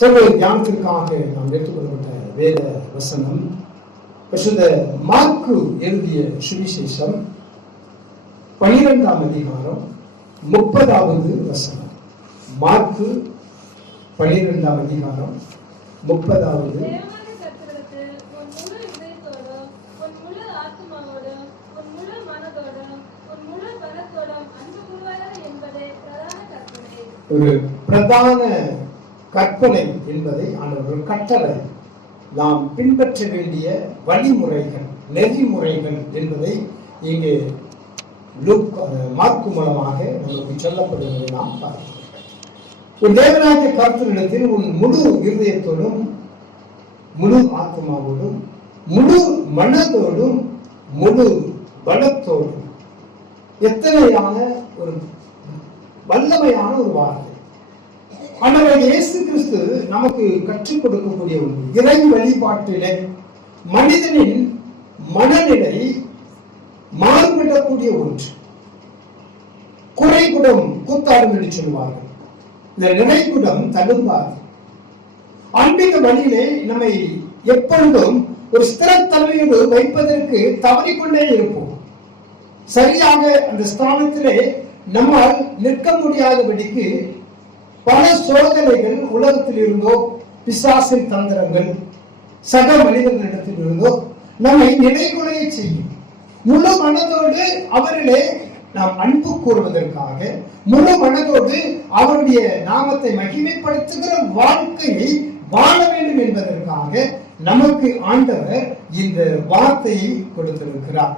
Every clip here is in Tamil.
சர்வ தியானத்திற்காக நாம் எடுத்துக்கொள்ளப்பட்ட வேத வசனம் பரிசுத்த மார்க்கு எழுதிய சுவிசேஷம் 12ஆம் அதிகாரம் 30வது வசனம். மார்க்கு 12ஆம் அதிகாரம் 30வது. ஒரு பிரதான கற்பனை என்பதை ஆண்டவர் கட்டளை, நாம் பின்பற்ற வேண்டிய வழிமுறைகள், நெறிமுறைகள் என்பதை இங்கே மார்க்கு மூலமாக நமக்கு சொல்லப்படுவதை நாம் பார்க்கிறோம். ஒரு தேவனாகிய கர்த்தரிடத்தில் உன் முழு இருதயத்தோடும், முழு ஆத்மாவோடும், முழு மனதோடும், முழு பலத்தோடும். எத்தனையான ஒரு வல்லமையான ஒரு வார்த்தை. ஆண்டவர் இயேசு கிறிஸ்து நமக்கு கற்றுக் கொடுக்கக்கூடிய ஒன்று. இறை வழிபாட்டிலே மனிதனின் மனநிலை மாறுபடக்கூடிய ஒன்று. குறைகுடம் கூத்தாடும் என்று சொல்வார்கள். இந்த நிறைகுடம் தழும்பாது. ஆன்மீக வழியிலே நம்மை எப்பொழுதும் ஒரு ஸ்திரத்தன்மையோடு வைப்பதற்கு தவறிக்கொண்டே இருப்போம். சரியாக அந்த ஸ்தானத்திலே நம்மால் நிற்க முடியாதபடிக்கு பல சோதனைகள் உலகத்தில் இருந்தோ, பிசாசின் தந்திரங்கள் சக மனிதர்களிடத்தில் இருந்தோ நம்மை நிலைகுலைய செய்யும். முழு மனதோடு அவரிலே நாம் அன்பு கூறுவதற்காக, முழு மனதோடு அவருடைய நாமத்தை மகிமைப்படுத்துகிற வாழ்க்கையை வாழ வேண்டும் என்பதற்காக நமக்கு ஆண்டவர் இந்த வார்த்தையை கொடுத்திருக்கிறார்.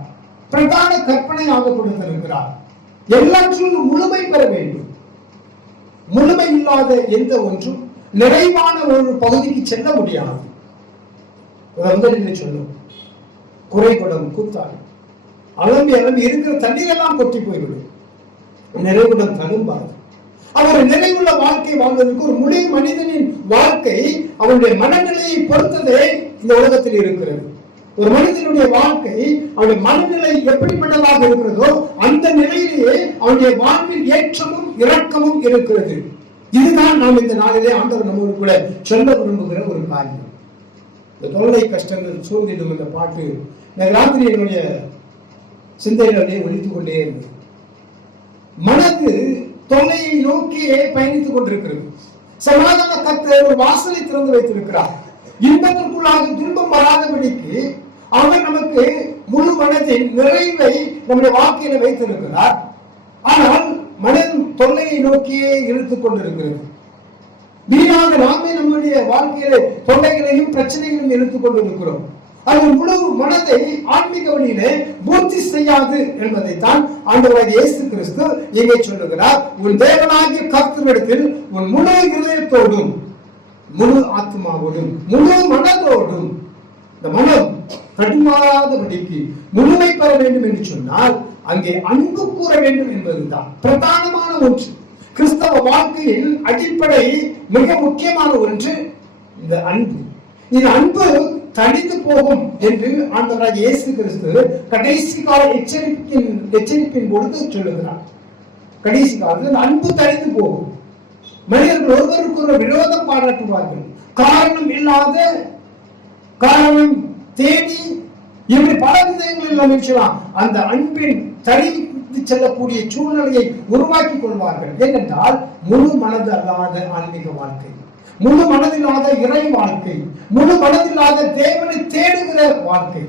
பிரதான கற்பனையாக கொடுத்திருக்கிறார். எல்லாற்றிலும் முழுமை பெற வேண்டும். முழுமை இல்லாத எந்த ஒன்றும் நிறைவான ஒரு பகுதிக்கு செல்ல முடியாது. சொல்லும் குறைகுடம் கூத்தாடு அலம்பி அலம்பி இருக்கிற தண்ணீரெல்லாம் கொட்டி போய்விடும். நிறைவுடன் தழும்பாது. அவர் நிறைவுள்ள வாழ்க்கை வாழ்வதற்கு ஒரு முழு மனிதனின் வாழ்க்கை அவனுடைய மனநிலையை பொறுத்ததே இந்த உலகத்தில் இருக்கிறது. ஒரு மனிதனுடைய வாழ்க்கை அவனுடைய மனநிலை எப்படிப்பட்டதாக இருக்கிறதோ அந்த நிலையிலேயே அவனுடைய வாழ்வில் ஏற்றமும் இரக்கமும் இருக்கிறது. இதுதான் நாம் இந்த நாளிலே ஆண்டவர் நம்மோடு கூட சொல்ல விரும்புகிற ஒரு காரியம். இந்த தொல்லை கஷ்டங்கள் சூழ்ந்திடும் இந்த பாட்டு ராத்திரி என்னுடைய சிந்தையிலே ஒலித்துக் கொண்டே இருந்தது. மனது தொல்லையை நோக்கியே பயணித்துக் கொண்டிருக்கிறது. சமாதான கர்த்தர் ஒரு வாசலை திறந்து வைத்திருக்கிறார். இன்பத்திற்குள்ளாக துன்பம் வராதபடிக்கு அவர் நமக்கு முழு மனதின் நிறைவை நம்முடைய வாழ்க்கையில வைத்திருக்கிறார். ஆனால் மனதின் தொல்லையை நோக்கியே இழுத்துக் கொண்டிருக்கிறது. வீணாக நாமே நம்முடைய வாழ்க்கையில தொல்லைகளையும் பிரச்சனைகளையும் இழுத்துக் கொண்டிருக்கிறோம். அது முழு மனதை ஆன்மீக வழியிலே பூர்த்தி செய்யாது என்பதைத்தான் ஆண்டவராகிய இயேசு கிறிஸ்து இங்கே சொல்லுகிறார். உன் தேவனாகிய கர்த்தரிடத்தில் உன் முழு இதயத்தோடும், முழு ஆத்மாவோடும், முழு மனதோடும், இந்த மனம் தடுமாறாதபடிக்கு முழுமை பெற வேண்டும் என்று சொன்னால் அங்கே அன்பு கூற வேண்டும் என்பதுதான் பிரதானமான ஒன்று. கிறிஸ்தவ வாழ்க்கையில் அடிப்படை மிக முக்கியமான ஒன்று இந்த அன்பு. இந்த அன்பு தனித்து போகும் என்று ஆண்டவராகிய இயேசு கிறிஸ்து கடைசி கால எச்சரிப்பின் பொழுது சொல்லுகிறார். கடைசி காலத்தில் அன்பு தனித்து போகும். மனிதர்கள் ஒருவருக்கு ஒரு விரோதம் பாராட்டுவார்கள். காரணம் இல்லாத காரணம் தேடி இப்படி பல விதங்களில் அமைச்சலாம் அந்த அன்பின் தனித்து செல்லக்கூடிய சூழ்நிலையை உருவாக்கி கொள்வார்கள். ஏனென்றால் முழு மனது அல்லாத ஆன்மீக வாழ்க்கை, முழு மனதில்லாத இறை வாழ்க்கை, முழு மனதில்லாத தேவனை தேடுகிற வாழ்க்கை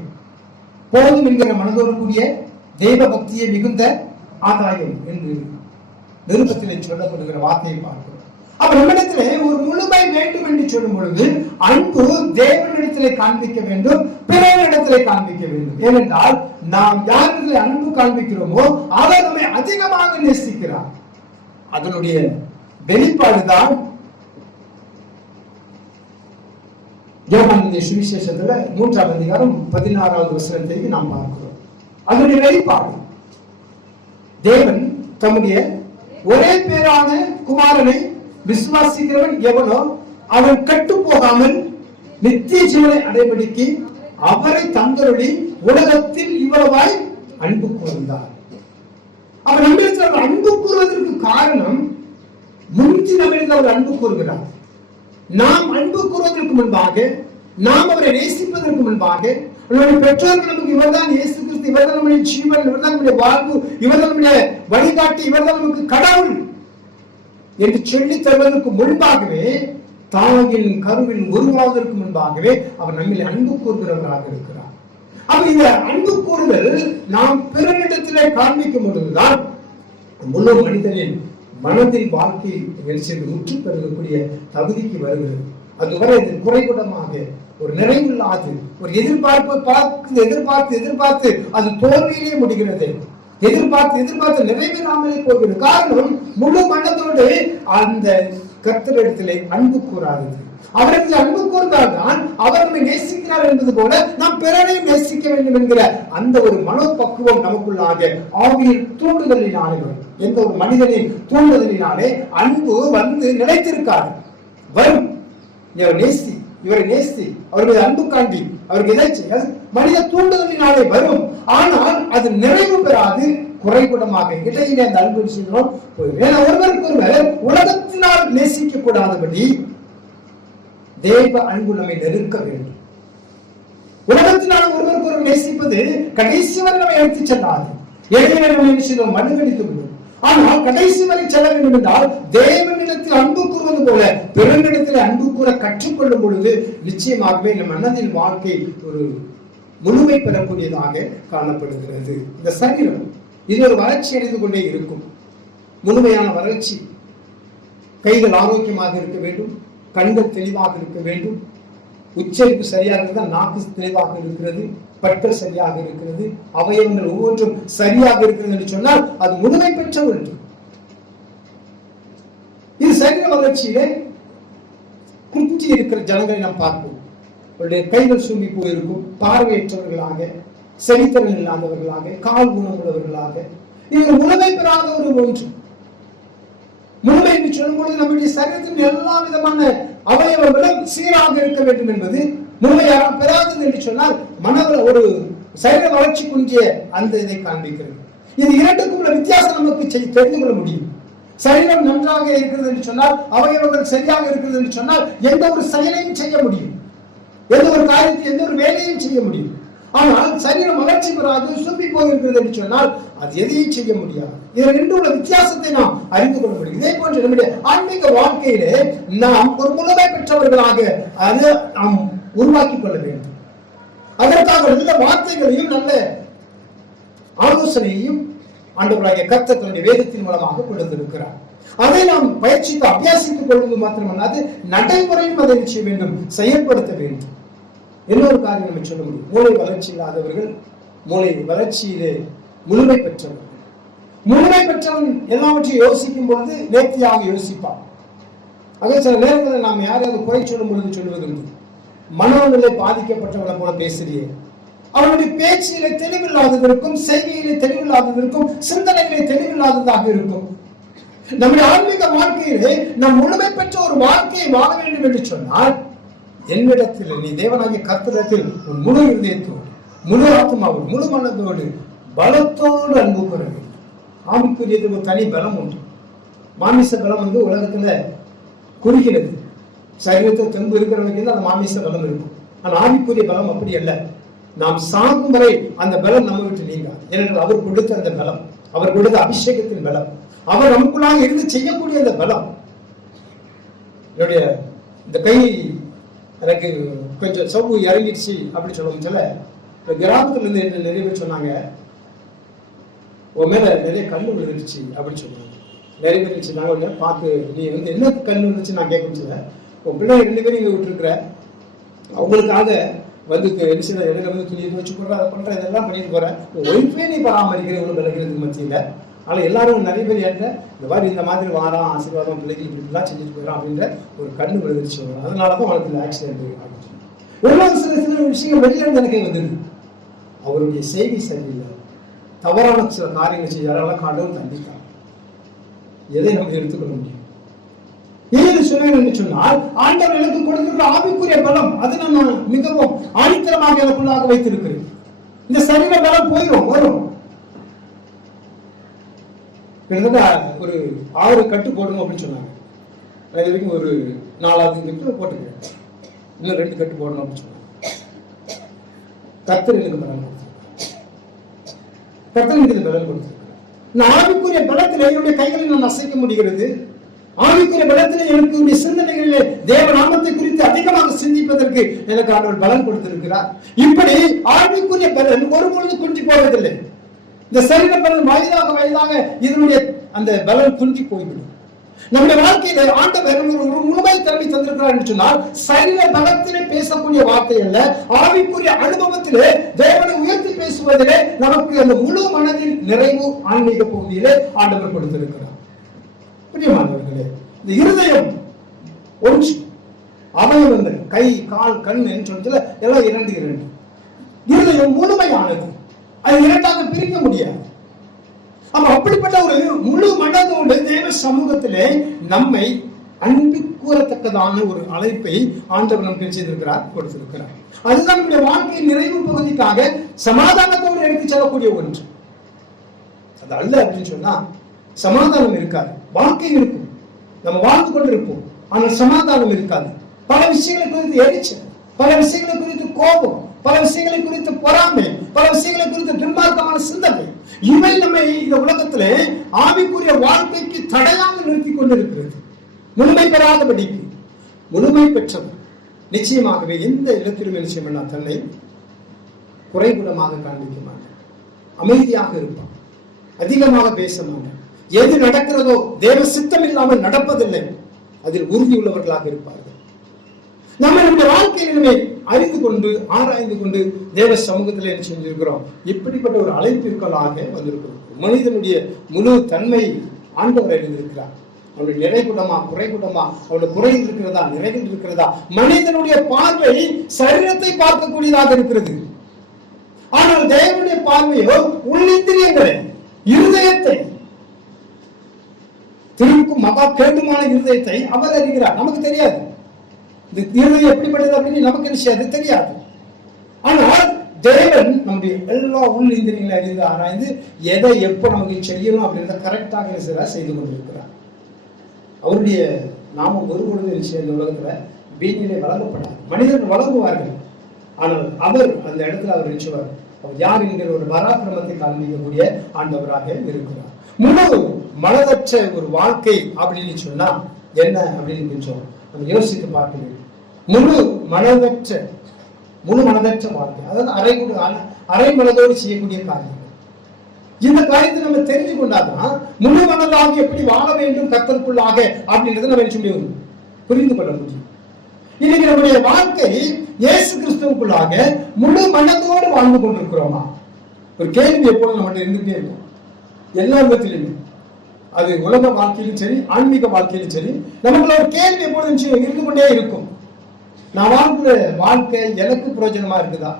போதும் என்கிற மனதோடு கூடிய தெய்வ பக்தியை மிகுந்த ஆதாயம் என்று நிருபத்திலே சொல்லப்படுகிற வார்த்தையை பார்க்கிறோம். அப்ப நம்மிடத்திலே ஒரு முழுமை வேண்டும் என்று சொல்லும் பொழுது அன்பு தேவனிடத்திலே காண்பிக்க வேண்டும், பிறரிடத்திலே காண்பிக்க வேண்டும். ஏனென்றால் நாம் யாரிடத்திலே அன்பு காண்பிக்கிறோமோ அவர் நம்மை அதிகமாக நேசிக்கிறார். அதனுடைய வெளிப்பாடுதான் யோவான் சுவிசேஷத்துல 3ஆம் அதிகாரம் 16வது வசனத்தை நாம் பார்க்கிறோம். அதனுடைய வெளிப்பாடு தேவன் தம்முடைய ஒரே பேரான குமாரனை விசுவாசிக்கிறவன் எவனோ அவன் கட்டு போகாமல் நித்திய ஜீவனை அடைபடிக்கு அவரை தந்தருளி உலகத்தில் இவ்வளவாய் அன்பு கூர்ந்தார். அவர் நம்மிடத்தில் அன்பு கூறுவதற்கு காரணம் முந்தி நம்மிடத்தில் அவர் அன்பு கூறுகிறார். நாம் அன்பு கூறுவதற்கு முன்பாக, நாம் அவரை நேசிப்பதற்கு முன்பாக, நம்முடைய பெற்றோர்கள் நமக்கு இவர்தான் இயேசு கிறிஸ்து, இவர்தான் நம்முடைய ஜீவன், இவர்தான் நம்முடைய வாழ்வு, இவர்தான் நம்முடைய வழிகாட்டி, இவர்தான் நமக்கு கடவுள் என்று சொல்லி தருவதற்கு முன்பாகவே, தாயின் கருவில் உருவாவதற்கு முன்பாகவே அவர் நம்மில் அன்பு கூறுகிறவராக இருக்கிறார். அப்ப இந்த அன்பு கூறுதல் நாம் பிறரிடத்திலே காண்பிக்கும் பொழுதுதான் முழு மனிதனின் மனதின் வாழ்க்கை முற்று பெறக்கூடிய தகுதிக்கு வருகிறது. அதுவரை இது குறைகுடமாக ஒரு நிறைவில்லாது ஒரு எதிர்பார்த்து அது தோல்வியிலே முடிகிறது. எதிர்பார்த்து நிறைவேறாமலே போகிறது. காரணம் முழு மனதோடு அந்த கர்த்தரிடத்திலே அன்பு கூறாதது. அவருக்கு அன்பு கூர்ந்தால்தான் அவர் நம்மை நேசிக்கிறார் என்பது போல நாம் பிறரையும் நேசிக்க வேண்டும் என்கிற அந்த ஒரு மனோபக்குவம் நமக்குள்ளாக ஆவியில் தூண்டுதலினாலே, எந்த ஒரு மனிதனின் தூண்டுதலினாலே அன்பு வந்து நிலைத்திருக்காது. வரும், இவரை நேசி, அவருடைய அன்பு காண்பி, அவருக்கு எதை மனித தூண்டுதலினாலே வரும். ஆனால் அது நிறைவு பெறாது, குறைகுடமாக இடையிலே அந்த அன்பு விஷயம் ஒருவருக்கு ஒருவர் உலகத்தினால் நேசிக்க கூடாதபடி தேவ அன்பு நம்மை நெருக்க வேண்டும். உலகத்தினால் ஒருவருக்கு ஒரு நேசிப்பது கடைசி வரை நம்மை எடுத்துச் செல்லாது, இடையிலே நம்ம மனுகடித்து விடும். ஆனால் கடைசி வரை செல்ல வேண்டும் என்றால் தேவனிடத்தில் அன்பு கூறுவது போல பிறனிடத்தில் அன்பு கூற கற்றுக்கொள்ளும் பொழுது நிச்சயமாகவே நம் மனதின் வாழ்க்கை ஒரு முழுமை பெறக்கூடியதாக காணப்படுகிறது. இந்த சரீரம் இது ஒரு வளர்ச்சி அடைந்து கொண்டே இருக்கும், முழுமையான வளர்ச்சி. கைகள் ஆரோக்கியமாக இருக்க வேண்டும், கண்கள் தெளிவாக இருக்க வேண்டும், உச்சரிப்பு சரியாக இருந்தால் நாக்கு தெளிவாக இருக்கிறது, பற்கள் சரியாக இருக்கிறது, அவயவங்கள் ஒவ்வொன்றும் சரியாக இருக்கிறது என்று சொன்னால் அது முழுமை பெற்ற ஒன்று. இது சரீர வளர்ச்சியிலே குற்றி இருக்கிற ஜனங்களை நாம் பார்ப்போம். அவருடைய கைகள் சும்பி போயிருக்கும், பார்வையற்றவர்களாக, செவித்திறன் இல்லாதவர்களாக, கால் ஊனம் உள்ளவர்களாக, இது முழுமை பெறாத ஒரு ஒன்று. முழுமை என்று சொல்லும்போது நம்முடைய சரீரத்தின் எல்லா விதமான அவயவங்களும் சீராக இருக்க வேண்டும் என்பது முழுமையாக பெறாதது என்று சொன்னால் மனதில் ஒரு சரீர வளர்ச்சி குன்றிய அந்த இதை காண்பிக்கிறது. இது இரண்டுக்கும் உள்ள வித்தியாசம் நமக்கு தெரிந்து கொள்ள முடியும். சரீரம் நன்றாக இருக்கிறது என்று சொன்னால், அவயவங்கள் சரியாக இருக்கிறது என்று சொன்னால் எந்த ஒரு செயலையும் செய்ய முடியும், எந்த ஒரு காரியத்தை எந்த ஒரு வேலையும் செய்ய முடியும். ஆனால் சரீரம் வளர்ச்சி பெறாது, சும்பி போயிருக்கிறது என்று சொன்னால் அது எதையும் செய்ய முடியாது. இதில் ரெண்டு உள்ள வித்தியாசத்தை நாம் அறிந்து கொள்ள முடியும். இதே போன்று நம்முடைய ஆன்மீக வாழ்க்கையிலே நாம் ஒரு முழுமை பெற்றவர்களாக அதை நாம் உருவாக்கி கொள்ள வேண்டும். அதற்காக நல்ல வார்த்தைகளையும் நல்ல ஆலோசனையையும் ஆண்டவராகிய கர்த்தர் தன்னுடைய வேதத்தின் மூலமாக கொடுத்திருக்கிறார். அதை நாம் பயிற்சித்து அபியாசித்துக் கொள்வது மாத்திரமல்லாது நடைமுறையும் அதை செய்ய வேண்டும், செயல்படுத்த வேண்டும். இன்னொரு காரியம் நம்ம சொல்ல முடியும். மூளை வளர்ச்சி இல்லாதவர்கள் மூளை வளர்ச்சியிலே முழுமை பெற்றவர்கள். முழுமை பெற்றவன் எல்லாவற்றையும் யோசிக்கும் பொழுது நேர்த்தியாக யோசிப்பான். ஆக சில நேரங்களில் நாம் யாரையாவது குறை சொல்லும் பொழுது சொல்வது மனோநிலை பாதிக்கப்பட்டவனை போல பேசுறியே, அவனுடைய பேச்சிலே தெளிவில்லாததற்கும், செய்கையிலே தெளிவில்லாததற்கும், சிந்தனையிலே தெளிவில்லாததாக இருக்கும். நம்முடைய ஆன்மீக வாழ்க்கையிலே நாம் முழுமை பெற்ற ஒரு வாழ்க்கையை வாழ வேண்டும் என்று சொன்னால், என்னிடத்தில் நீ தேவனாகிய கர்த்தரிடத்தில் முழு இதயத்தோடு, முழு ஆத்மாவோடு, முழு மனதோடு, பலத்தோடு அன்பு கூற வேண்டும். ஆவிக்குரியது ஒரு தனி பலம் உண்டு. மாமிச பலம் உலகத்துல குறிக்கிறது. சரீரத்தில் தெம்பு இருக்கிறவங்க அந்த மாமிச பலம் இருக்கும். ஆனால் ஆவிக்குரிய பலம் அப்படி அல்ல. நாம் சாகும் வரை அந்த பலம் நம்ம விட்டு நீங்காது. ஏனென்றால் அவர் கொடுத்த அந்த பலம், அவர் கொடுத்த அபிஷேகத்தின் பலம், அவர் நமக்குள்ளாக இருந்து செய்யக்கூடிய அந்த பலம். என்னுடைய இந்த கை எனக்கு கொஞ்சம் சவ்வு இறங்கிடுச்சு அப்படின்னு சொல்லுவோம். சில கிராமத்துல இருந்து என்ன நிறைய பேர் சொன்னாங்க, உன் மேல நிறைய கண்ணு விழுந்துருச்சு அப்படின்னு சொன்னாங்க. நிறைய பேர் சொன்னாங்க, பார்த்து நீ என்ன கண்ணு விழுந்துச்சு நான் கேட்க முடியல. உன் பிள்ளை 2 பேரும் இங்க விட்டுருக்குற, அவங்களுக்காக எனக்கு துணியை வச்சு போடுற, அதை பண்ற, இதெல்லாம் பண்ணிட்டு போறேன். உன் ஒய்ஃபே நீ பராமரிக்கிற இவ்வளவு விளக்கிறதுக்கு மத்தியில. ஆனால் எல்லாரும் நிறைய பேர் ஏற்ற இந்த மாதிரி வாரம் ஆசீர்வாதம் பிள்ளைகள் இப்படிலாம் செஞ்சுட்டு போயிடும் அப்படின்ற ஒரு கண்ணு விழுந்துருச்சு. அதனாலதான் உனக்கு ஆக்சிடென்ட் அப்படின்னு சில விஷயங்கள் வெளியிருந்து எனக்கு வந்துடுது. அவருடைய செய்தி சரியில்லை, தவறான சில காரியங்கள் செய்தாரெல்லாம் காண்டவும் தண்டிக்காங்க. எதை நம்ம எடுத்துக்கொள்ள முடியும்? ஏது சொன்னேன் என்று சொன்னால், ஆண்டவர் எனக்கு கொடுத்திருக்கிற ஆவிக்குரிய பலம் அது நான் மிகவும் ஆணித்தரமாக எனக்குள்ளாக வைத்திருக்கிறேன். இந்த சரீர பலம் போயிடும், வரும். கிட்டத்தட்ட ஒரு 6 கட்டு போடணும் அப்படின்னு சொன்னாங்க. அது வரைக்கும் ஒரு 4வது போட்டுக்கிறேன், இன்னும் 2 கட்டு போடணும் அப்படின்னு சொன்னாங்க. கர்த்தர் எனக்கு பலன் கொடுத்திருக்கிறார். கர்த்தர் எனக்கு பலன் கொடுத்திருக்கிறார். ஆவிக்குரிய பலத்திலே என்னுடைய கைகளை நான் அசைக்க முடிகிறது. ஆவிக்குரிய பலத்திலே எனக்கு சிந்தனைகளிலே தேவ நாமத்தை குறித்து அதிகமாக சிந்திப்பதற்கு எனக்கு ஆண்டவர் பலன் கொடுத்திருக்கிறார். இப்படி ஆவிக்குரிய பலன் ஒருபொழுது குன்றி போவதில்லை. இந்த சரீர பலன் வயதாக இதனுடைய அந்த பலன் குன்றி போய்விடும். நம்முடைய வாழ்க்கையில ஆண்டவர் ஒரு முழுமை திறமை தந்திருக்கிறார் என்று சொன்னால் சரீர பலத்திலே பேசக்கூடிய வார்த்தை அல்ல, ஆவிக்குரிய அனுபவத்திலே தேவனை உயர்த்தி பேசுவதிலே நமக்கு அந்த முழு மனதில் நிறைவு ஆன்மீக பகுதியிலே ஆண்டவர் கொடுத்திருக்கிறார். பிரியமானவர்களே, இந்த இருதயம் ஒன்று, அவயவங்கள் கை கால் கண் என்று எல்லாம் 2 இருதயம் முழுமையானது, அது 2ஆக பிரிக்க முடியாது. அப்படிப்பட்ட ஒரு முழு மனதோடு தேவ சமூகத்திலே நம்மை அன்பு கூறத்தக்கதான ஒரு அழைப்பை ஆண்டவர் நமக்கு செய்திருக்கிறார், கொடுத்திருக்கிறார். அதுதான் நம்முடைய வாழ்க்கையின் நிறைவு பகுதிக்காக சமாதானத்தோடு எடுத்து செல்லக்கூடிய ஒன்று. அது அல்ல அப்படின்னு சொன்னா சமாதானம் இருக்காது. வாழ்க்கை இருக்கும், நம்ம வாழ்ந்து கொண்டிருப்போம், ஆனால் சமாதானம் இருக்காது. பல விஷயங்களை குறித்து எரிச்சல், பல விஷயங்களை குறித்து கோபம், பல விஷயங்களை குறித்து பொறாமை, பல விஷயங்களை குறித்து துன்மார்க்கமான சிந்தனை, இவை நம்மை இந்த உலகத்திலே ஆவிக்குரிய வாழ்க்கைக்கு தடையாக நிறுத்தி கொண்டிருக்கிறது. முழுமை பெறாதபடிக்கு. முழுமை பெற்றவர் நிச்சயமாகவே எந்த இடத்திலும் நிச்சயம் பண்ணா தன்னை குறைகுணமாக காண்பிக்க மாட்டான், அமைதியாக இருப்பான், அதிகமாக பேச மாட்டான். எது நடக்கிறதோ தேவ சித்தம் இல்லாமல் நடப்பதில்லை, அதில் உறுதி உள்ளவர்களாக இருப்பார்கள். நம்ம நம்முடைய வாழ்க்கையிலுமே அறிந்து கொண்டு ஆராய்ந்து கொண்டு தேவ சமூகத்தில் என்ன செஞ்சிருக்கிறோம், இப்படிப்பட்ட ஒரு அழைப்பிற்களாக வந்திருக்கிறோம். மனிதனுடைய முழு தன்மை ஆண்டவர் அறிந்திருக்கிறார். அவனுடைய நிறைகுடமா குறைகுடமா, அவனுடைய குறையில் இருக்கிறதா நிறைவில் இருக்கிறதா. மனிதனுடைய பார்வை சரீரத்தை பார்க்கக்கூடியதாக இருக்கிறது, ஆனால் தேவனுடைய பார்வையோ உள்ளிந்திரியங்களை, இருதயத்தை, திருக்கும் மகா கேட்டுமான இருதயத்தை அவர் அறிகிறார். நமக்கு தெரியாது இந்த இருதயம் எப்படிப்பட்டது அப்படின்னு, நமக்கு நிச்சயம் தெரியாது. ஆனால் தேவன் நம்முடைய எல்லா உள் இந்திரியங்களை அறிந்து ஆராய்ந்து எதை எப்ப நமக்கு செய்யணும் அப்படின்றத கரெக்டாக செய்து கொண்டிருக்கிறார். அவருடைய நாமம் ஒரு பொழுது இந்த உலகத்துல வீட்டிலே வழங்கப்படாது. மனிதர்கள் வழங்குவார்கள், ஆனால் அவர் அந்த இடத்துல அவர் நிச்சயவார். அவர் யார் என்கிற ஒரு பராக்கிரமத்தை காண்பிக்கக்கூடிய ஆண்டவராக இருக்கிறார். முழு மனதற்ற ஒரு வாழ்க்கை அப்படின்னு சொன்னா என்ன அப்படின்னு கொஞ்சம் நம்ம யோசித்து பார்க்க வேண்டும். முழு மனதற்ற வாழ்க்கை, அதாவது அரை மனதோடு செய்யக்கூடிய காரியங்கள். இந்த காரியத்தை நம்ம தெரிஞ்சு கொண்டாதான் முழு மனதாக எப்படி வாழ வேண்டும் கர்த்தருக்குள்ளாக அப்படின்றத நம்ம புரிந்து கொள்ள முடியும். இன்னைக்கு நம்முடைய வாழ்க்கை இயேசு கிறிஸ்துவுக்குள்ளாக முழு மனதோடு வாழ்ந்து கொண்டிருக்கிறோமா? ஒரு கேள்வி எப்போதும் நம்மகிட்ட இருந்துட்டே இருக்கும், எல்லா விதத்திலுமே. அது உலக வாழ்க்கையிலும் சரி, ஆன்மீக வாழ்க்கையிலும் சரி, நமக்குள்ள ஒரு கேள்வி எப்பொழுதும் இருந்து கொண்டே இருக்கும். நான் வாழ்க்கிற வாழ்க்கை எனக்கு பிரயோஜனமா இருக்குதா,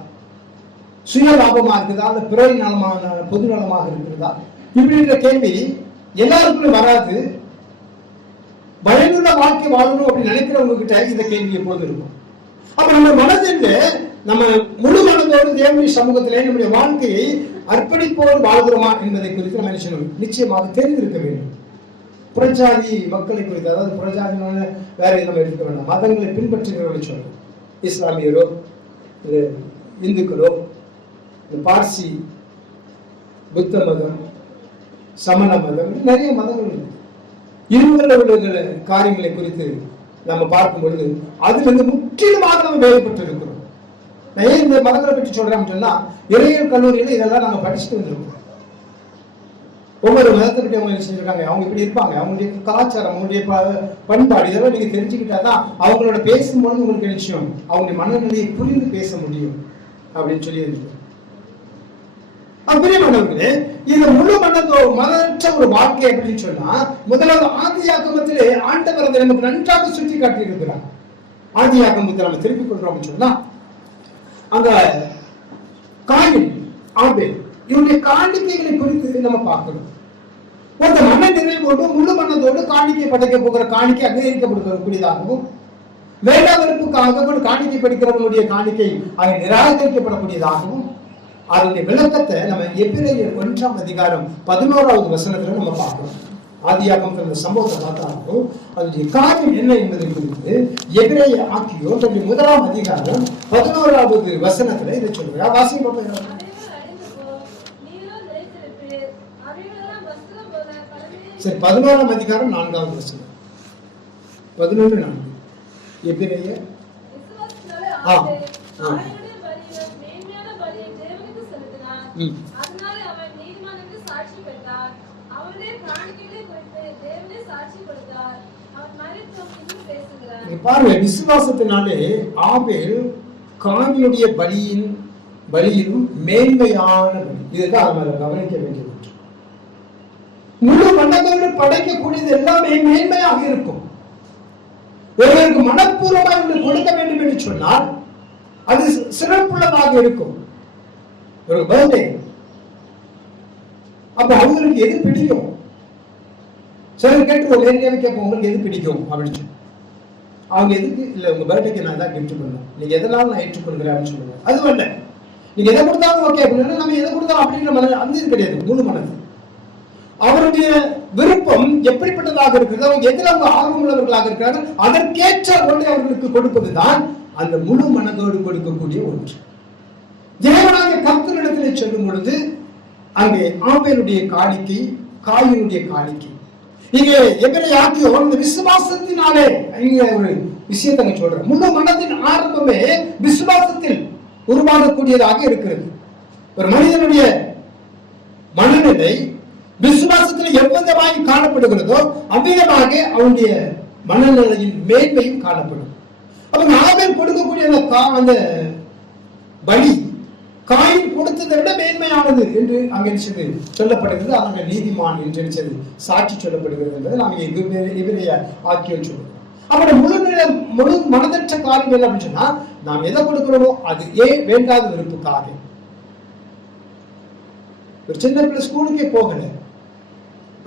சுய லாபமா இருக்குதா, அந்த பிற நலமான பொது நலமாக இருக்கிறதா? இப்படின்ற கேள்வி எல்லாருக்குள்ள வராது. பயனுள்ள வாழ்க்கை வாழணும் அப்படின்னு நினைக்கிறவங்க கிட்ட இந்த கேள்வி எப்போது இருக்கும். அப்ப நம்ம மனதில் நம்ம முழு மனதோடு தேவனுடைய சமூகத்திலே நம்முடைய வாழ்க்கையை அர்ப்பணிப்போடு வாழ்கிறோமா என்பதை குறித்து நம்ம நிச்சயமாக தெரிந்திருக்க வேண்டும். புறஜாதி மக்களை குறித்து, அதாவது புறஜாதினால வேற நம்ம எடுக்க வேண்டாம், மதங்களை பின்பற்றுகிறவர்கள் சொல்லணும். இஸ்லாமியரோ, இந்துக்களோ, பார்சி, புத்த மதம், சமண மதம், நிறைய மதங்கள் இருக்கு. இவங்களோட காரியங்களை குறித்து நம்ம பார்க்கும் பொழுது அதுல இருந்து முற்றிலுமாக நம்ம வேறுபட்டு இருக்கிறோம். நான் ஏன் இந்த மதங்களை பற்றி சொல்றேன் சொன்னா, இறையியல் கல்லூரியில இதெல்லாம் நாங்க படிச்சுட்டு வந்திருக்கோம். ஒவ்வொரு மதத்தை பற்றி அவங்க செஞ்சிருக்காங்க, அவங்க இப்படி இருப்பாங்க, அவங்களுடைய கலாச்சாரம், அவங்களுடைய பண்பாடு, இதெல்லாம் நீங்க தெரிஞ்சுக்கிட்டாதான் அவங்களோட பேசும்போது உங்களுக்கு நிச்சயம் அவங்களுடைய மனநிலையை புரிந்து பேச முடியும் அப்படின்னு சொல்லி இருந்தது. பிரியமானவர்களே, இந்த முழு மதற்ற ஒரு வாழ்க்கை அப்படின்னு சொன்னா, முதலாவது ஆதியாகமத்திலே ஆண்டவர் அதை நமக்கு நன்றாக சுற்றி காட்டி இருக்கிறார். ஆதியாகமத்தை நம்ம திருப்பிக் கொள்றோம்னு சொன்னா, அங்க காயின், ஆபேல், இவருடைய காணிக்கைகளை குறித்து நம்ம பார்க்கணும். ஒரு மன நிறைவோடு முழு மனதோடு காணிக்கை படைக்க போகிற காணிக்கை அங்கீகரிக்கப்படுவதற்குரியதாகவும், வேண்டாவிற்காக காணிக்கை படிக்கிறவங்களுடைய காணிக்கை அவை நிராகரிக்கப்படக்கூடியதாகவும், அதனுடைய விளக்கத்தை நம்ம எபிரேயர் 1 அதிகாரம் 11வது வசனத்துல நம்ம பார்க்கணும். ஆதியாகமத்தில் அந்த சம்பவத்தை பார்த்தாலும் அதனுடைய காரியம் என்ன என்பதை குறித்து எபிரேய ஆக்கியோர் தன்னுடைய 1ஆம் அதிகாரம் 11வது வசனத்துல இதை சொல்றாங்க. வாசிங்க பார்ப்போம். சரி, 11ஆம் அதிகாரம் 4வது வசனம். 11:4 எபிரேய பாருங்க, விசுவாசத்தினாலே ஆபேல் காயினுடைய பலியிலும் மேன்மையான பலி. இதுதான் அவங்களை கவனிக்க வேண்டிய ஒன்று. முழு மண்டலோடு படைக்கக்கூடியது எல்லாமே மேன்மையாக இருக்கும். ஒருவருக்கு மனப்பூர்வமாக கொடுக்க வேண்டும் என்று சொன்னால் அது சிறப்புள்ளதாக இருக்கும். ஒரு பர்த்டே, அப்ப அவங்களுக்கு எது பிடிக்கும்? சிலர் கேட்டு நேரடியாக கேட்போம், உங்களுக்கு எது பிடிக்கும் அப்படின்னு சொல்லி. அவங்க எதுக்கு இல்ல, உங்க பர்த்டேக்கு நான் தான் கிஃப்ட் பண்ணுவேன், நீங்க எதனாலும் நான் ஏற்றுக்கொள்கிறேன் அப்படின்னு சொல்லுவாங்க. அது வரல, நீங்க எதை கொடுத்தாலும் ஓகே அப்படின்னா நம்ம எதை கொடுத்தாலும் அப்படிங்கிற மன அந்த இது கிடையாது. முழு மனது அவருடைய விருப்பம் எப்படிப்பட்டதாக இருக்கிறது, அவங்க எதில் அவங்க ஆர்வம் உள்ளவர்களாக இருக்கிறார்கள், அதற்கேற்ற ஒன்றை அவர்களுக்கு கொடுப்பதுதான் அந்த முழு மனதோடு கொடுக்கக்கூடிய ஒன்று. தேவனாகிய கர்த்தரிடத்தில் சொல்லும் பொழுது அங்கே ஆபேலுடைய காணிக்கை, காயினுடைய காணிக்கை. இங்கே எபிரேய ஆக்கியோர் இந்த விசுவாசத்தினாலே இங்க ஒரு விஷயத்தை சொல்றேன். முழு மனதின் ஆரம்பமே விசுவாசத்தில் உருவாகக்கூடியதாக இருக்கிறது. ஒரு மனிதனுடைய மனநிலை விசுவாசத்தில் எவ்வளவாய் காணப்படுகிறதோ அவ்விதமாக அவனுடைய மனநிலையின் மேன்மையும் காணப்படும். அவங்க ஆபேல் கொடுக்கக்கூடிய அந்த பலி காயின் கொடுத்ததை விட மேன்மையானது என்று அங்கே சொல்லப்படுகிறது. அவங்க நீதிமான் என்று சாட்சி சொல்லப்படுகிறது என்பதை நாம் எபிரேய ஆக்கியோர் சொல்லுவோம். அவருடைய முழு மனதற்ற காரியம் என்ன அப்படின்னு சொன்னா, நாம் எதை கொடுக்கிறோமோ அது வேண்டாத விருப்புக்காக. ஒரு சின்ன பிள்ளை ஸ்கூலுக்கே போகல,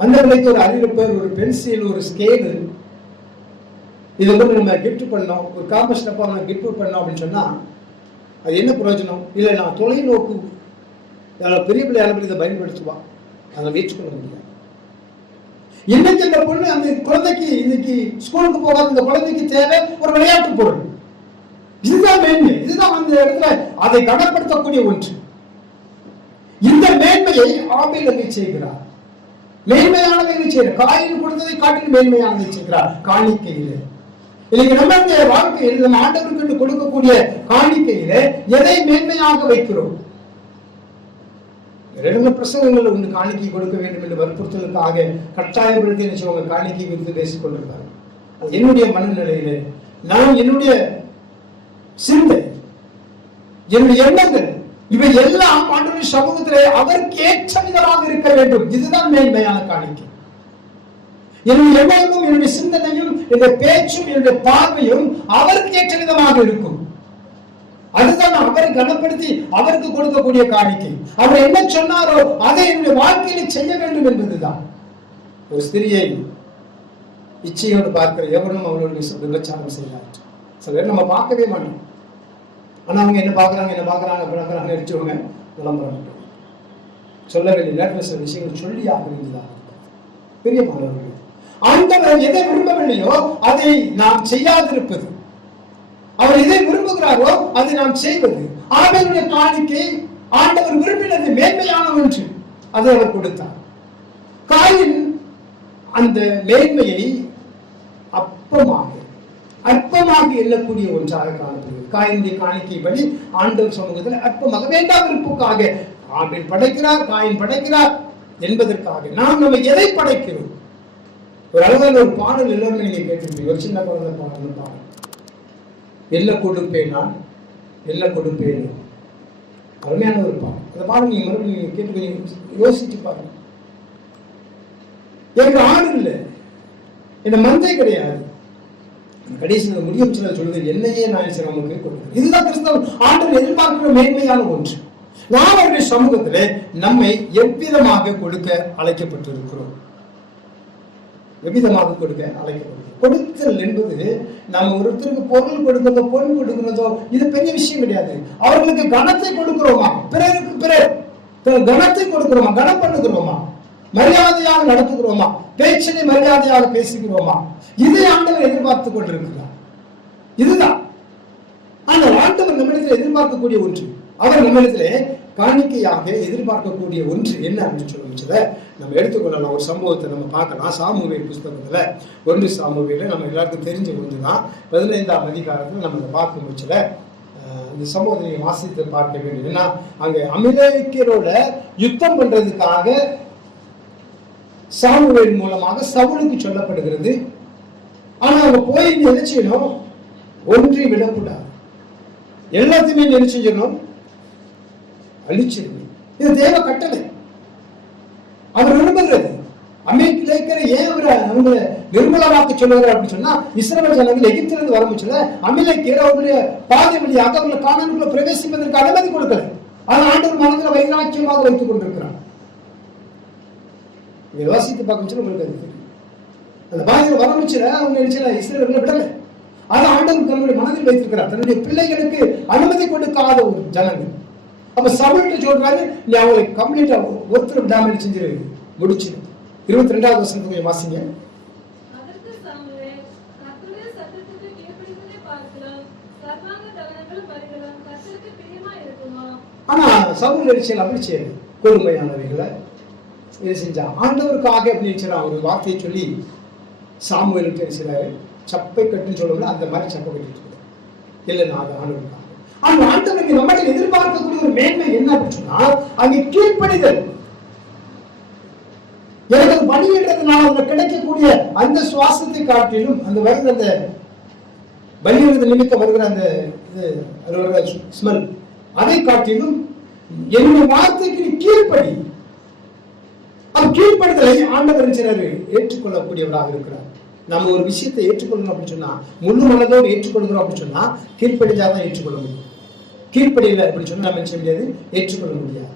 வந்தவர்களுக்கு ஒரு அறிவிப்பர், ஒரு பென்சில், ஒரு ஸ்கேலு, இதை வந்து நம்ம கிஃப்ட் பண்ணோம், ஒரு காம்பஸ் டப்பா நம்ம கிஃப்ட் பண்ணோம் அப்படின்னு சொன்னா அது என்ன பிரயோஜனம்? இல்லை, நான் தொலைநோக்கு பெரிய பிள்ளை யாரும் இதை பயன்படுத்துவா, அதை ஏற்றுக்கொள்ள முடியாது. இன்னைக்கு இந்த பொண்ணு அந்த குழந்தைக்கு இன்னைக்கு ஸ்கூலுக்கு போகாத இந்த குழந்தைக்கு தேவை ஒரு விளையாட்டு பொருள். இதுதான் மேன்மை. இதுதான் அந்த இடத்துல அதை கனப்படுத்தக்கூடிய ஒன்று. இந்த மேன்மையை ஆபேல் அங்கே செய்கிறார். மேன்மையானதை செய்கிறார். காயின் கொடுத்ததை காட்டில் மேன்மையானதை செய்கிறார் காணிக்கையிலே. இன்னைக்கு நம்மளுடைய வாழ்க்கையில் நம்ம ஆண்டவருக்கு கொடுக்கக்கூடிய காணிக்கையில எதை மேன்மையாக வைக்கிறோம்? 2 பிரசங்கங்கள் உண்டு காணிக்கை கொடுக்க வேண்டும் என்று வற்புறுத்தலுக்காக கட்டாயப்படுத்தி நினைச்சவங்க காணிக்கை குறித்து பேசிக் கொண்டிருக்காங்க. அது என்னுடைய மனநிலையில நான் என்னுடைய சிந்தை, என்னுடைய எண்ணங்கள் இவை எல்லாம் ஆண்டவருடைய சமூகத்திலே அதற்கு ஏற்ற விதமாக இருக்க வேண்டும். இதுதான் மேன்மையான காணிக்கை. என்னுடைய எண்ணமும் என்னுடைய சிந்தனையும் என்னுடைய பேச்சும் என்னுடைய பார்வையும் அவருக்கு ஏற்ற விதமாக இருக்கும். அதுதான் அவரை கனப்படுத்தி அவருக்கு கொடுக்கக்கூடிய காணிக்கை. அவர் என்ன சொன்னாரோ அதை என்னுடைய வாழ்க்கையில செய்ய வேண்டும் என்பதுதான். ஒரு ஸ்திரியை இச்சையோடு பார்க்கிற எவரும் அவர்களுடைய விபச்சாரம் செய்யலாம். சில பேர் நம்ம பார்க்கவே மாட்டோம், ஆனா அவங்க என்ன பார்க்கறாங்க அடிச்சவங்க விளம்பரம் சொல்ல வேண்டிய நேரத்தில் சில விஷயங்கள் சொல்லி ஆக வேண்டியதாக பெரிய மாணவர்கள். ஆண்டவர் எதை விரும்பவில்லையோ அதை நாம் செய்யாதிருப்பது, அவர் எதை விரும்புகிறாரோ அதை நாம் செய்வது. ஆண்டவருடைய காணிக்கை ஆண்டவர் விரும்பினது மேன்மையான ஒன்று, அதை அவர் கொடுத்தார். காயின் அந்த மேன்மையை அற்பமாக எண்ணக்கூடிய ஒன்றாக காணப்படுகிறது. காயினுடைய காணிக்கை படி ஆண்டவர் சமூகத்தில் அற்பமாக வேண்டாம் விருப்புக்காக ஆபேல் படைக்கிறார், காயின் படைக்கிறார் என்பதற்காக நாம் நம்ம எதை படைக்கிறோம்? ஒரு அழகான ஒரு பாடல் எல்லாருமே நீங்க கேட்டிருப்பீங்க. ஒரு சின்ன குழந்தை பாடல், என்ன கொடுப்பேன் நான், என்ன கொடுப்பேன். அருமையான ஒரு பாடல். அந்த பாடல் நீங்க மறுபடியும் கேட்டு யோசிச்சு பாருங்க. எனக்கு ஆடு இல்லை, என்ன மந்தை கிடையாது, கடைசியில் முடியும் சில சொல்லுது என்னையே நான் நமக்கு கொடுக்கிறேன். இதுதான் கிறிஸ்தவ ஆண்டவர் எதிர்பார்க்கிற மேன்மையான ஒன்று. நாம் அவருடைய சமூகத்திலே நம்மை எவ்விதமாக கொடுக்க அழைக்கப்பட்டிருக்கிறோம். எவ்விதமாக கொடுக்க அழைக்கப்படும். கொடுத்தல் என்பது நம்ம ஒருத்தருக்கு பொருள் கொடுக்கிறதோ பொன் கொடுக்கிறதோ இது பெரிய விஷயம் கிடையாது. அவர்களுக்கு கனத்தை கொடுக்கிறோமா, பிறருக்கு கனத்தை கொடுக்கிறோமா, கனம் பண்ணுகிறோமா, மரியாதையாக நடத்துகிறோமா? பேச்சினை மரியாதையாக பேசுகிறோமா? இதை ஆண்டவர் எதிர்பார்த்து கொண்டிருக்கிறார். இதுதான் ஆனால் ஆண்டவர் நம்மிடத்தில் எதிர்பார்க்கக்கூடிய ஒன்று. அவர் நம்மிடத்திலே காணிக்கையாக எதிர்பார்க்கக்கூடிய ஒன்று என்ன அப்படின்னு சொல்ல நம்ம எடுத்துக்கொள்ளலாம். ஒரு சம்பவத்தை நம்ம பார்க்கலாம். சாமுவேல் புஸ்தகத்துல 1 சாமுவேல நம்ம எல்லாருக்கும் தெரிஞ்ச ஒன்றுதான். 15ஆம் அதிகாரத்தில் நம்ம அதை பார்க்கும் பட்சத்துல இந்த சம்பவத்தை நீங்க வாசித்து பார்க்க வேண்டும். ஏன்னா அங்க அமலேக்கியரோட யுத்தம் பண்றதுக்காக சாமுவேல் மூலமாக சவுலுக்கு சொல்லப்படுகிறது. ஆனா அவங்க போய் என்ன செய்யணும்? ஒன்றை விடக்கூடாது, எல்லாத்தையுமே என்ன செஞ்சிடணும்? அழிச்சிடணும். இது தேவ கட்டளை. அவர் விரும்புகிறது. அமலேக்கியரை ஏன் அவர் அவங்களை நிர்மூலமாக்க சொல்லுகிறார் அப்படின்னு சொன்னா, இஸ்ரவேல் ஜனங்கள் எகிப்திலிருந்து வரமுச்சுல அமலேக்கியர் அவருடைய பாதை வழியாக அவர்களை கானானுக்குள்ள பிரவேசிப்பதற்கு அனுமதி கொடுக்கல. ஆனால் ஆண்டவர் மனதில் வைராக்கியமாக வைத்துக் கொண்டிருக்கிறார். வாசித்து பார்க்க உங்களுக்கு அது தெரியும். அந்த பாதையில் வரமுச்சுல அவங்க நினைச்சல இஸ்ரவேலை விடல. ஆனா ஆண்டவர் தன்னுடைய மனதில் வைத்திருக்கிறார். தன்னுடைய பிள்ளைகளுக்கு அனுமதி கொடுக்காத ஒரு ஜனங்கள். அப்ப சவுல்கிட்ட சொல்றாரு, நீ அவங்களை கம்ப்ளீட்டா ஒருத்தர் விடாமல் செஞ்சு முடிச்சு. 22வது வசனத்தை வாசிங்க. ஆனா சவுல் எரிச்சல் அப்படி செய்யுது. கொடுமையானவைகளை இது செஞ்சா ஆண்டவருக்காக அப்படி ஒரு வார்த்தையை சொல்லி சாமுவேலுக்கு எரிச்சாரு. சப்பை கட்டுன்னு சொல்லல, அந்த மாதிரி சப்பை கட்டிட்டு இல்லை, நான் ஆண்டவருக்காக. ஆனா ஆண்டவருக்கு நம்மகிட்ட எதிர்பார்க்கக்கூடிய ஒரு மேன்மை என்ன அப்படின்னு சொன்னா, அங்கே கீழ்ப்படிதல். எனக்கு பலியிடுறதுனால அதுல கிடைக்கக்கூடிய அந்த சுவாசத்தை காட்டிலும், அந்த வருகிற அந்த பலியிடுறது நிமித்தம் வருகிற அந்த இது ஸ்மெல், அதை காட்டிலும் என்னுடைய வார்த்தைக்கு கீழ்ப்படி. அது கீழ்ப்படுதலை ஆண்டவர் சிலர் ஏற்றுக்கொள்ளக்கூடியவராக இருக்கிறார். நம்ம ஒரு விஷயத்தை ஏற்றுக்கொள்ளணும் அப்படின்னு சொன்னா, முழு மனதோடு ஏற்றுக்கொள்கிறோம் அப்படின்னு சொன்னா கீழ்ப்படிதான் ஏற்றுக்கொள்ள முடியும். கீழ்ப்படியில அப்படின்னு சொன்னா நம்ம செய்ய முடியாது, ஏற்றுக்கொள்ள முடியாது.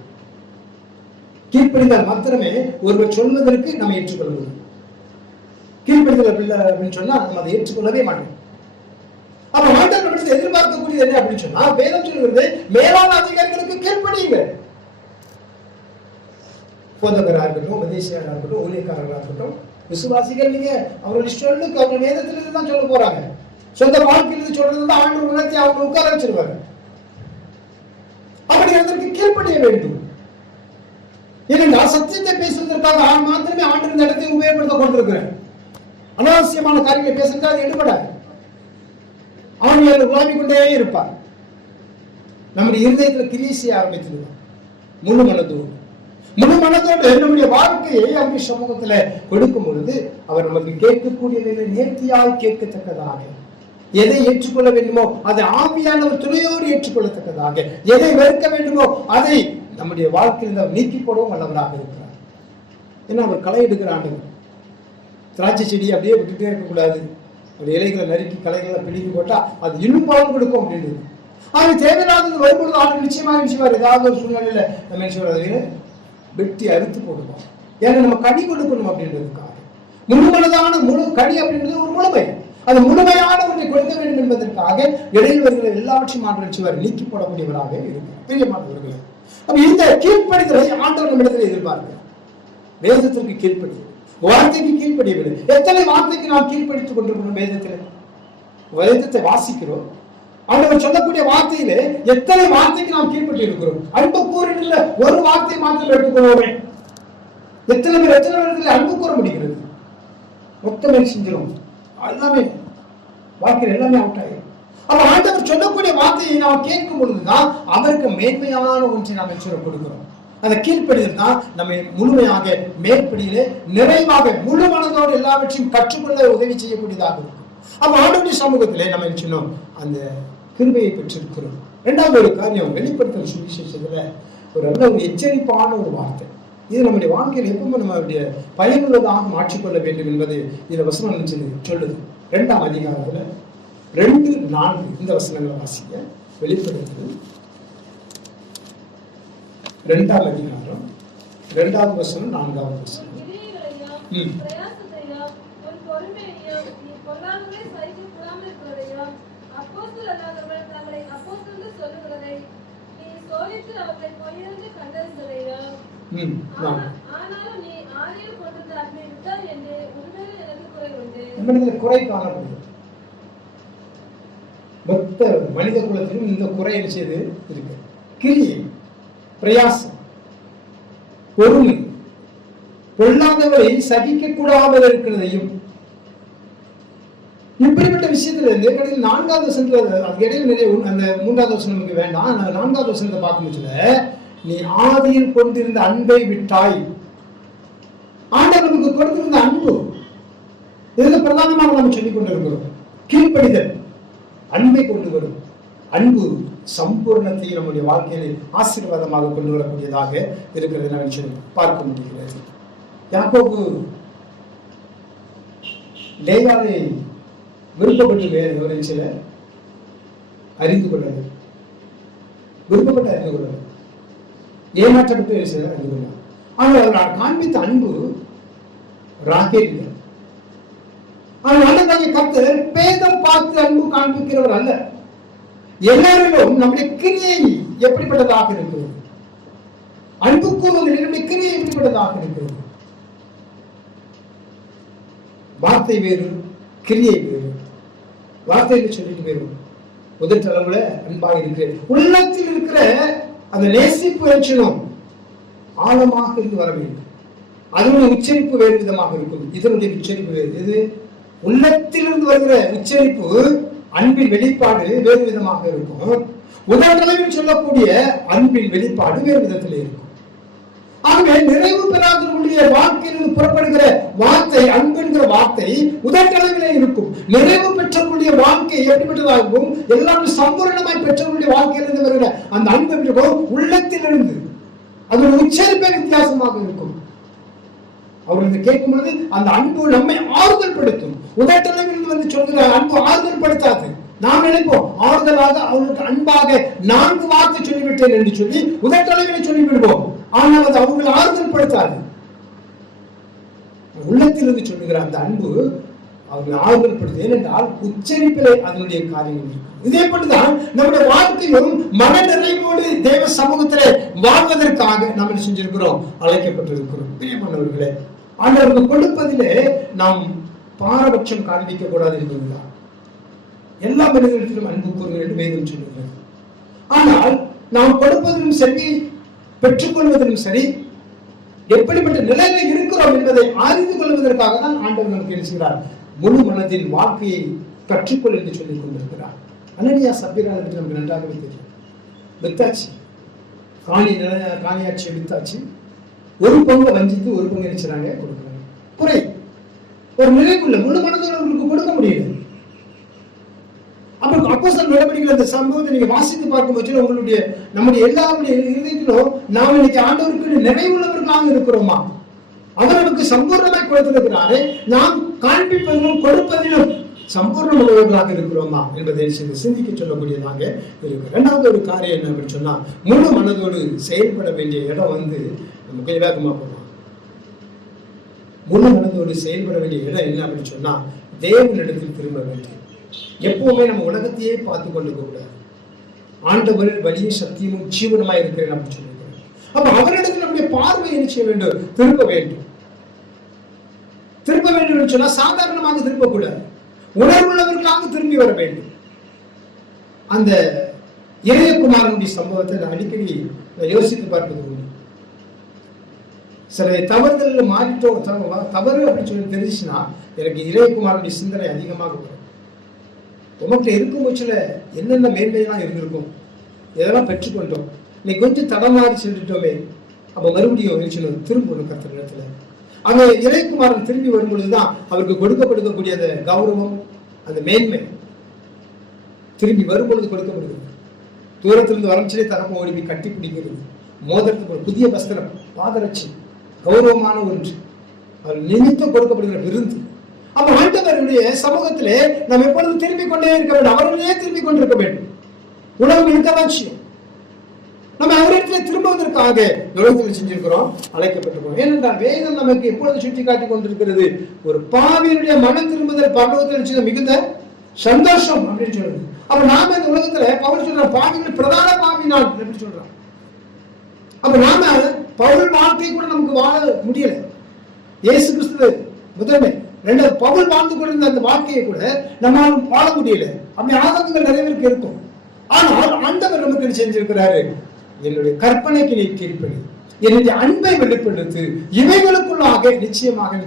கீழ்ப்படிந்தால் மாத்திரமே ஒருவர் சொல்வதற்கு நம்ம ஏற்றுக்கொள்ள முடியும். கீழ்ப்படிதல் அப்படின்னு சொன்னா நம்ம அதை ஏற்றுக்கொள்ளவே மாட்டோம். அப்ப ஆண்டவர் எதிர்பார்க்கக்கூடியது என்ன அப்படின்னு சொன்னா, வேதம் சொல்கிறது மேலான அதிகாரிகளுக்கு கீழ்ப்படியுங்க. போதகராக இருக்கட்டும், உபதேசியராக இருக்கட்டும், ஊழியக்காரர்களாக இருக்கட்டும், விசுவாசிகள் நீங்க அவர்கள் சொல்லுக்கு அவங்க வேதத்திலிருந்து தான் சொல்ல போறாங்க. சொந்த வாழ்க்கையிலிருந்து சொல்றது தான் ஆண்டவர் உணர்த்தி அவங்க உட்கார வச்சிருவாங்க. அப்படி அதற்கு கீழ்ப்படிய வேண்டும். ஏனென்றா சத்தியத்தை பேசுவதற்காக மாத்திரமே ஆண்டு இந்த இடத்தை உபயோகப்படுத்த கொண்டிருக்கிறேன். அனாவசியமான காரியங்களை பேசுறதா அது எடுபடாது. அவன் உலாவிக் கொண்டே இருப்பார். நம்முடைய இருதயத்தில் கிரியை செய்ய ஆரம்பித்திருவார். முழு மனதோடு நம்முடைய வாழ்க்கையை அவருடைய சமூகத்துல கொடுக்கும் பொழுது அவர் நமக்கு கேட்கக்கூடியதை நேர்த்தியாய் கேட்கத்தக்கதாக, எதை ஏற்றுக்கொள்ள வேண்டுமோ அதை ஆவியான ஒரு துணையோடு ஏற்றுக்கொள்ளத்தக்கதாக, எதை வெறுக்க வேண்டுமோ அதை நம்முடைய வாழ்க்கையில் அவர் நீக்கி போடவும் வல்லவராக இருக்கிறார். ஏன்னா அவர் களை எடுக்கிற ஆண்டவர். திராட்சை செடியை அப்படியே விட்டுட்டே இருக்கக்கூடாது. ஒரு இலைகளை நறுக்கி களைகளை பிடிக்கி போட்டா அது இன்னும் பலன் கொடுக்கும் அப்படின்னு. அது தேவையில்லாதது வரும்பொழுது ஆண்டு நிச்சயமாக ஏதாவது ஒரு சூழ்நிலையில நம்ம என்ன வெட்டி அறுத்து போடுவோம். ஏன்னா நம்ம கனி கொடுக்கணும் அப்படின்றதுக்காக. முழு கனி அப்படின்றது ஒரு முழுமை. அது முழுமையான ஒன்றை கொடுக்க வேண்டும் என்பதற்காக இடையில் வருகிற எல்லாவற்றையும் ஆண்டவர் நீக்கி போடக்கூடியவராக இருக்கிறார். பிரியமானவர்களே, அப்ப இந்த கீழ்ப்படிதலை ஆண்டவர் நம்மிடத்தில் எதிர்பார்க்கிறார். வேதத்திற்கு கீழ்ப்படிதல், வார்த்தைக்கு கீழ்ப்படியவில்லை. எத்தனை வார்த்தைக்கு நாம் கீழ்ப்படித்துக் கொண்டிருக்கிறோம்? வேதத்தை வாசிக்கிறோம். ஆண்டவர் சொல்லக்கூடிய வார்த்தையிலே எத்தனை வார்த்தைக்கு நாம் கீழ்பட்டு இருக்கிறோம்? அன்பு கூறின ஒரு வார்த்தை மாத்திரம் எடுத்துக்கொள்வோமே. எத்தனை பேர் அன்பு கூற முடிகிறது? மொத்தமே செஞ்சிடும். எல்லாமே வாழ்க்கையில் எல்லாமே அவுட் ஆகிடும். அப்ப ஆண்டவர் சொல்லக்கூடிய வார்த்தையை நாம் கேட்கும் பொழுதுதான் அவருக்கு மேன்மையான ஒன்றை நாம் கொடுக்கிறோம். அந்த கீழ்ப்படிதல் தான் நம்மை முழுமையாக மேற்படியிலே நிறைவாக முழு மனதோடு எல்லாவற்றையும் கற்றுக்கொள்ள உதவி செய்யக்கூடியதாக இருக்கும். அப்ப ஆண்டவருடைய சமூகத்திலே நம்ம சொன்னோம் அந்த கிருபையை பெற்றிருக்கிறோம். இரண்டாவது ஒரு காரியம், வெளிப்படுத்தல் சுவிசேஷத்துல ஒரு நல்ல ஒரு எச்சரிப்பான ஒரு வார்த்தை. இது நம்முடைய வாழ்க்கையில் எப்பவுமே நம்மளுடைய பயனுள்ளதாக மாற்றிக்கொள்ள வேண்டும் என்பது இந்த வசனம் சொல்லுது. 2ஆம் அதிகாரத்துல 2:4 இந்த வசனங்களை வாசிக்க. வெளிப்படுத்தல் 2ஆம் அதிகாரம் 2வது வசனம் 4வது வசனம். நம்ம குறை காணப்படுது. மொத்த மனித குலத்திலும் இந்த குறை செய்து இருக்கு. கிரியை, பிரயாசம், பொறுமை, பொல்லாதவரை சகிக்க கூடாமல் இருக்கிறதையும், இப்படிப்பட்ட விஷயத்துல இருந்து கடையில் 4வது வசனத்துல அது இடையில நிறைய அந்த 3வது வசனம் நமக்கு வேண்டாம். 4வது வசனத்தை பார்க்கும்போது, நீ ஆதியில் கொண்டிருந்த அன்பை விட்டாய். ஆண்டவர் நமக்கு கொடுத்திருந்த அன்பு இதுல பிரதானமாக நம்ம சொல்லிக் கொண்டிருக்கிறோம். கீழ்ப்படிதல் அன்பை கொண்டு வரும். அன்பு சம்பூர்ணத்தை நம்முடைய வாழ்க்கையை ஆசீர்வாதமாக கொண்டு வரக்கூடியதாக இருக்கிறது நாம் பார்க்க முடிகிறது. யாக்கோபு லேயாவை விருப்பப்பட்டு வேறு சில அறிந்து கொள்ளது, விருப்பப்பட்டு அறிந்து கொள்ளது, ஏமாற்றப்பட்டு சிலர் அறிந்து கொள்ள. ஆனால் அவர் காண்பித்த அன்பு ராகேல். ஆனால் கர்த்தர் பேதம் பார்த்து அன்பு காண்பிக்கிறவர் அல்ல. எல்லாரிலும் நம்முடைய கிரியை எப்படிப்பட்டதாக இருக்கிறது, அன்பு கூறுவதில் நம்முடைய கிரியை எப்படிப்பட்டதாக இருக்கிறது. வார்த்தை வேறு, கிரியை வேறு. வார்த்தையில சொல்லிட்டு போயிடும். முதல் தலைமுல அன்பாக இருக்கிறது, உள்ளத்தில் இருக்கிற அந்த நேசிப்பு எழுச்சனும் ஆழமாக இருந்து வர வேண்டும். அதனுடைய உச்சரிப்பு வேறு விதமாக இருக்கும், இதனுடைய உச்சரிப்பு வேறு. இது உள்ளத்திலிருந்து வருகிற உச்சரிப்பு, அன்பின் வெளிப்பாடு வேறு விதமாக இருக்கும். உதட்டளவில் சொல்லக்கூடிய அன்பின் வெளிப்பாடு வேறு விதத்தில் இருக்கும். ஆகவே நிறைவு பெறாதவர்களுடைய வாழ்க்கையில் புறப்படுகிற வார்த்தை, அன்புங்கிற வார்த்தை உதட்டளவிலே இருக்கும். நிறைவு பெற்றவர்களுடைய வாழ்க்கை எப்படிப்பட்டதாகவும் எல்லாமே சம்பூர்ணமாய் பெற்றவர்களுடைய வாழ்க்கையிலிருந்து வருகிற அந்த அன்பு உள்ளத்திலிருந்து அதோட உச்சரிப்பே வித்தியாசமாக இருக்கும். அவர்களுக்கு கேட்கும் பொழுது அந்த அன்பு நம்மை ஆறுதல் படுத்தும். உதட்டளவில் வந்து சொல்கிற அன்பு ஆறுதல் படுத்தாது. நாம் நினைப்போம் ஆறுதலாக அவர்களுக்கு அன்பாக 4 வார்த்தை சொல்லிவிட்டேன் என்று சொல்லி உதட்டளவில் சொல்லிவிடுவோம். ஆனால் அது அவர்களை ஆறுதல் படுத்தாது. உள்ளத்திலிருந்து சொல்லுகிற அந்த அன்பு அவர்களை ஆறுதல் படுத்து. ஏனென்றால் உச்சரிப்பிலே அதனுடைய காரியங்கள் இருக்கும். இதே போட்டுதான் நம்முடைய வாழ்க்கையும் மன நிறைவோடு தேவ சமூகத்திலே வாழ்வதற்காக நாம் என்ன செஞ்சிருக்கிறோம், அழைக்கப்பட்டிருக்கிறோம். பிரியமானவர்களே, ஆண்டவருக்கு கொடுப்பதிலே நாம் பாரபட்சம் காண்பிக்க கூடாது என்பதுதான். எல்லா மனிதர்களிடம் அன்பு கூறுங்கள் என்று வேதம் சொல்லுகிறது. ஆனால் நாம் கொடுப்பதிலும் சரி, பெற்றுக்கொள்வதிலும் சரி, எப்படிப்பட்ட நிலையில இருக்கிறோம் என்பதை அறிந்து கொள்வதற்காக தான் ஆண்டவர் நமக்கு எழுதுகிறார். முழு மனதின் வாழ்க்கையை கற்றுக்கொள் என்று சொல்லிக் கொண்டிருக்கிறார். அனனியா சப்பீரா நமக்கு நன்றாகவே தெரியும். வித்தாச்சு, காணியாட்சியை வித்தாச்சு, ஒரு பங்கு வஞ்சித்து ஒரு பங்கு நினைச்சாங்க கொடுக்குறாங்க. குறை ஒரு நிலைக்குள்ள முழு மனதோடு அவர்களுக்கு கொடுக்க முடியல. அப்புறம் அப்போஸ்தலர் நடவடிக்கைகள் அந்த சம்பவத்தை நீங்க வாசித்து பார்க்கும்போது உங்களுடைய நம்முடைய எல்லாருடைய இதயத்திலும் நாம் இன்னைக்கு ஆண்டவருக்கு நிறைவுள்ளவர்களாக இருக்கிறோமா? அவர் நமக்கு சம்பூர்ணமாய் கொடுத்திருக்கிறாரே, நாம் காண்பிப்பதிலும் கொடுப்பதிலும் சம்பூர்ண உள்ளவர்களாக இருக்கிறோமா என்பதை சிந்திக்க சொல்லக்கூடியதாக இருக்கு. 2வது ஒரு காரியம் என்ன அப்படின்னு சொன்னா, முழு மனதோடு செயல்பட வேண்டிய இடம் வந்து நம்ம கொஞ்சம் வேகமா போகலாம். முழு மனதோடு செயல்பட வேண்டிய இடம் என்ன அப்படின்னு சொன்னா, தேவனிடத்தில் திரும்ப வேண்டும். எப்பவுமே நம்ம உலகத்தையே பார்த்து கொண்டு கூடாது. ஆண்டவர் வழியும் சத்தியமும் ஜீவனமாய் இருக்கிறேன் அப்படின்னு சொல்லியிருக்கிறேன். அப்ப அவரிடத்தில் நம்முடைய பார்வை என்ன செய்ய வேண்டும், திரும்ப வேண்டும். திரும்ப வேண்டும் என்று சொன்னா சாதாரணமாக திரும்பக்கூடாது, உணர்வுள்ளவர்களாக திரும்பி வர வேண்டும். அந்த இளையகுமாரனுடைய சம்பவத்தை நான் அடிக்கடி யோசித்து பார்ப்பது உண்டு. சில தவறுதல் மாறிட்டோம், தவறு அப்படின்னு சொல்லி தெரிஞ்சுச்சுன்னா எனக்கு இளையகுமாரனுடைய சிந்தனை அதிகமாக வரும். உமக்கு இருக்கும் பட்சத்துல என்னென்ன மேன்மையெல்லாம் இருந்திருக்கும், இதெல்லாம் பெற்றுக்கொண்டோம், இன்னைக்கு கொஞ்சம் தடமாறி சென்றுட்டோமே, அப்ப மறுபடியும் திரும்பணும் கர்த்தர் இடத்துல. அங்க இளையகுமாரன் திரும்பி வரும்பொழுதுதான் அவருக்கு கொடுக்கப்படுத்தக்கூடிய அந்த கௌரவம், அந்த மேன்மை திரும்பி வரும்பொழுது கொடுக்கப்படுகிறது. தூரத்திலிருந்து வரம்பிச்சிலே தரப்பு ஓடி கட்டி பிடிக்கிறது, மோதிரத்துக்கு ஒரு புதிய வஸ்திரம், பாதரட்சி, கௌரவமான ஒன்று, அவர் நிமித்தம் கொடுக்கப்படுகிற விருந்து. அப்ப ஆண்டவருடைய சமூகத்திலே நாம் எப்பொழுதும் திரும்பிக் கொண்டே இருக்க வேண்டும். அவர்களே திரும்பிக் கொண்டிருக்க வேண்டும். உலகம் இருக்கதான் செய்யும். நம்ம அவரிடத்துல திரும்புவதற்காக உலகத்தில் செஞ்சிருக்கிறோம், அழைக்கப்பட்டிருக்கிறோம். ஏனென்றால் வேதம் நமக்கு எப்பொழுது சுட்டி காட்டி கொண்டிருக்கிறது, ஒரு பாவியினுடைய மனம் திரும்புதல் பரலோகத்தில் மிகுந்த சந்தோஷம் அப்படின்னு சொல்றது. அப்ப நாம இந்த உலகத்துல பவுல் சொல்ற பாவிகள் பிரதான பாவினால் அப்படின்னு சொல்றோம். அப்ப நாம பவுல் வாழ்க்கை கூட நமக்கு வாழ முடியல. இயேசு கிறிஸ்து முதன்மை, ரெண்டாவது பவுல் வாழ்ந்து கொண்டிருந்த அந்த வாழ்க்கையை கூட நம்மால் வாழ முடியல. அப்படி ஆதங்கங்கள் நிறைய பேருக்கு இருக்கும். ஆனால் ஆண்டவர் நமக்கு என்ன செஞ்சிருக்கிறாரு? என்னுடைய கற்பனைக்கு நீ கீழ்ப்படி, என்னுடைய அன்பை வெளிப்படுத்து, இவைகளுக்குள்ளாக நிச்சயமாக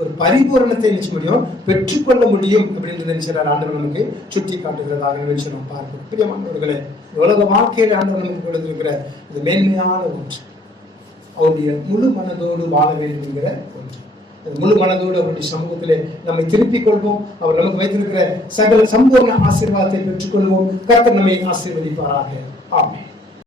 ஒரு பரிபூரணத்தை நிச்சயம் பெற்றுக்கொள்ள முடியும் அப்படின்றத நினைச்சார் ஆண்டவர் நமக்கு சுட்டி காட்டுகிறதாக நினைச்சு நம்ம பார்க்கிறோம். பிரியமானவர்களே, உலக வாழ்க்கையில ஆண்டவர் நமக்கு கொடுத்திருக்கிற இந்த மேன்மையான ஒன்று அவருடைய முழு மனதோடு வாழ வேண்டும் என்கிற ஒன்று. முழு மனதோடு அவருடைய சமூகத்திலே நம்மை திருப்பிக் கொள்வோம். அவர் நமக்கு வைத்திருக்கிற சகல சம்பூர்ண ஆசீர்வாதத்தை பெற்றுக்கொள்வோம். கர்த்தர் நம்மை ஆசீர்வதிப்பாராக. ஆமென்.